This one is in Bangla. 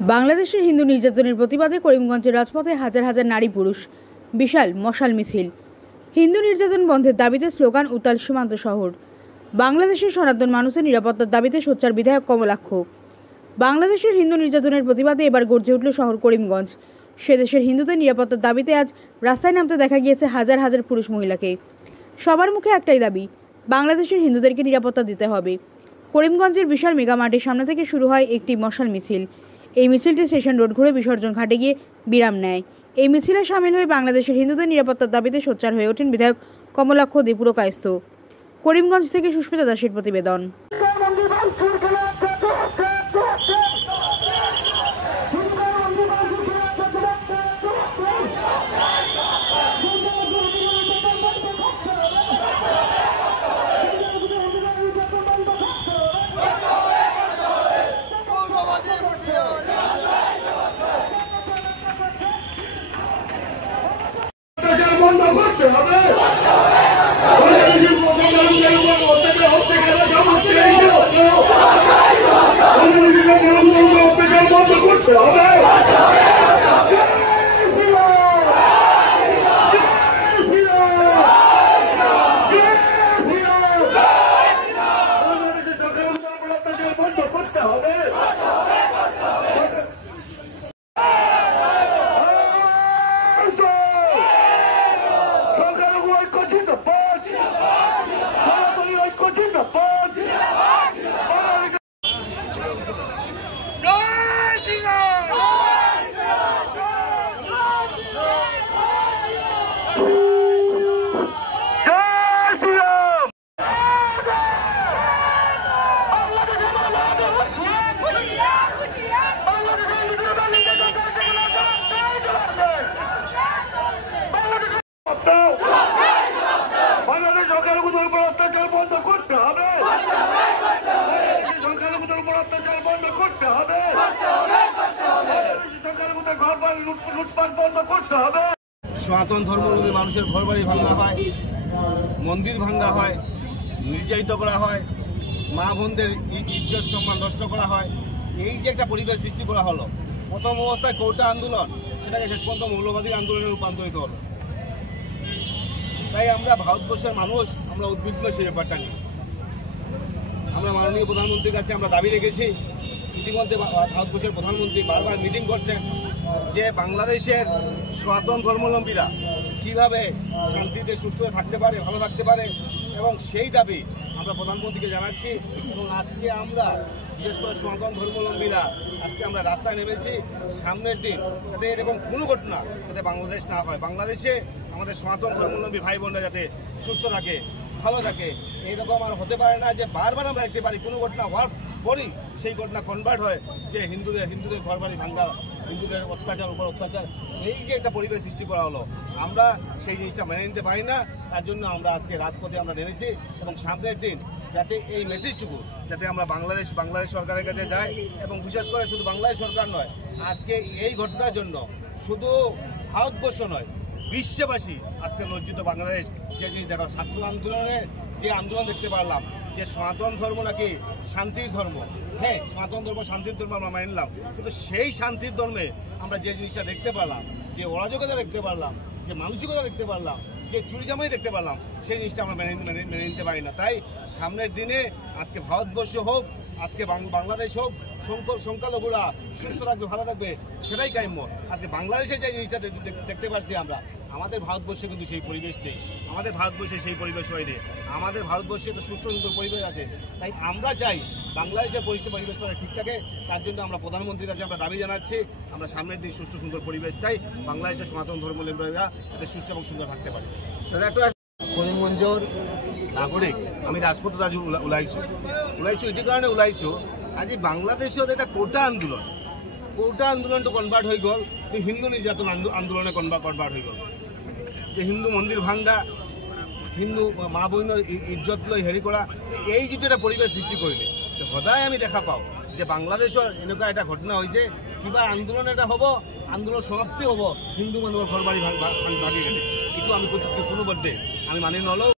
বাংলাদেশে হিন্দু নির্যাতনের প্রতিবাদে করিমগঞ্জের রাজপথে হাজার হাজার নারী পুরুষ বিশাল মশাল মিছিল। হিন্দু নির্যাতন বন্ধের দাবিতে স্লোগান উত্তাল সীমান্ত শহর। বাংলাদেশের সনাতন মানুষের নিরাপত্তার দাবিতে সোচ্চার বিধায়ক কমলাক্ষ। বাংলাদেশের হিন্দু নির্যাতনের প্রতিবাদে এবার গর্জে উঠল শহর করিমগঞ্জ। সে দেশের হিন্দুদের নিরাপত্তার দাবিতে আজ রাস্তায় নামতে দেখা গিয়েছে হাজার হাজার পুরুষ মহিলাকে। সবার মুখে একটাই দাবি, বাংলাদেশের হিন্দুদেরকে নিরাপত্তা দিতে হবে। করিমগঞ্জের বিশাল মেগা মাঠের সামনে থেকে শুরু হয় একটি মশাল মিছিল। এই মিছিলটি স্টেশন রোড ঘুরে বিসর্জন ঘাটে গিয়ে বিরাম নেয়। এই মিছিলে সামিল হয়ে বাংলাদেশের হিন্দুদের নিরাপত্তার দাবিতে সোচ্চার হয়ে ওঠেন বিধায়ক কমলাক্ষ দীপুরকায়স্থ। করিমগঞ্জ থেকে সুস্মিতা দাসের প্রতিবেদন। সনাতন ধর্মাবলম্বী মানুষের ঘরবাড়ি ভাঙা হয়, মন্দির ভাঙা হয়, নির্যাতিত করা হয়, মা বোনদের ইজ্জত সম্মান নষ্ট করা হয়। এই যে একটা পরিবেশ সৃষ্টি করা হলো, প্রথম অবস্থায় কোটা আন্দোলন, সেটাকে শেষ পর্যন্ত মৌলবাদী আন্দোলনে রূপান্তরিত হলো। তাই আমরা ভারতবর্ষের মানুষ আমরা উদ্বিগ্ন সেই ব্যাপারটা নিয়ে। আমরা মাননীয় প্রধানমন্ত্রীর কাছে আমরা দাবি রেখেছি। ইতিমধ্যে ভারতবর্ষের প্রধানমন্ত্রী বারবার মিটিং করছেন যে বাংলাদেশের সনাতন ধর্মাবলম্বীরা কিভাবে শান্তিতে সুস্থ থাকতে পারে, ভালো থাকতে পারে, এবং সেই দাবি আমরা প্রধানমন্ত্রীকে জানাচ্ছি। এবং আজকে আমরা বিশেষ করে সনাতন ধর্মাবলম্বীরা আজকে আমরা রাস্তায় নেমেছি সামনের দিন যাতে এরকম কোনো ঘটনা যাতে বাংলাদেশ না হয়, বাংলাদেশে আমাদের সনাতন ধর্মাবলম্বী ভাই বোনরা যাতে সুস্থ থাকে, ভালো থাকে। এইরকম আর হতে পারে না যে বারবার আমরা দেখতে পারি কোনো ঘটনা হওয়ার পরই সেই ঘটনা কনভার্ট হয় যে হিন্দুদের ঘরবাড়ি ভাঙ্গা, হিন্দুদের অত্যাচার উপর অত্যাচার। এই যে একটা পরিবেশ সৃষ্টি করা হলো, আমরা সেই জিনিসটা মেনে নিতে পারি না। তার জন্য আমরা আজকে রাজপথে আমরা নেমেছি এবং সামনের দিন যাতে এই মেসেজটুকু যাতে আমরা বাংলাদেশ সরকারের কাছে যাই, এবং বিশেষ করে শুধু বাংলাদেশ সরকার নয়, আজকে এই ঘটনার জন্য শুধু ভারতবর্ষ নয়, বিশ্ববাসী আজকে লজ্জিত। বাংলাদেশ যে জিনিস দেখা, ছাত্র আন্দোলনে যে আন্দোলন দেখতে পারলাম যে সনাতন ধর্ম নাকি শান্তির ধর্ম। হ্যাঁ, সনাতন ধর্ম শান্তির ধর্ম আমরা মেনে নিলাম, কিন্তু সেই শান্তির ধর্মে আমরা যে জিনিসটা দেখতে পারলাম, যে অরাজকতা দেখতে পারলাম, যে মানসিকতা দেখতে পারলাম, যে চুরিজামাই দেখতে পারলাম, সেই জিনিসটা আমরা মেনে নিতে পারি না। তাই সামনের দিনে আজকে ভারতবর্ষ হোক, আজকে বাংলাদেশ হোক, সংখ্যালঘুরা সুস্থ থাকবে, ভালো থাকবে, সেটাই কাম্য। আজকে বাংলাদেশে যে জিনিসটা দেখতে পাচ্ছি আমরা, আমাদের ভারতবর্ষে কিন্তু সেই পরিবেশ নেই, আমাদের ভারতবর্ষে সেই পরিবেশ হয়নি। আমাদের ভারতবর্ষে তো সুস্থ সুন্দর পরিবেশ আছে। তাই আমরা চাই বাংলাদেশের পরিবেশটা ঠিক থাকে। তার জন্য আমরা প্রধানমন্ত্রীর কাছে আমরা দাবি জানাচ্ছি, আমরা সামনের দিন সুস্থ সুন্দর পরিবেশ চাই, বাংলাদেশের সনাতন ধর্মাবলম্বীরা যাতে সুস্থ এবং সুন্দর থাকতে পারে। করিমগঞ্জের নাগরিক আমি রাজপথে আজ ওলাইছো এটি কারণে ওলাইছো, আজি বাংলাদেশত এটা কোটা আন্দোলনটো কনভার্ট হয়ে গেল হিন্দু নির্যাতন আন্দোলনে কনভার্ট হয়ে গেল। যে হিন্দু মন্দির ভাঙ্গা, হিন্দু মা বোনের ইজ্জত লৈ হেৰি কৰা, এই যিটো এটা পৰিৱেশ সৃষ্টি কৰিলে, সদায় আমি দেখা পাওঁ যে বাংলাদেশৰ এনেকুৱা এটা ঘটনা হৈছে, কিবা আন্দোলন এটা হ'ব, আন্দোলন সমাপ্তি হ'ব, হিন্দু মানুহৰ ঘৰ বাৰী ভাঙি গেলে। এইটো আমি কোনো পধ্যে আমি মানি নলওঁ।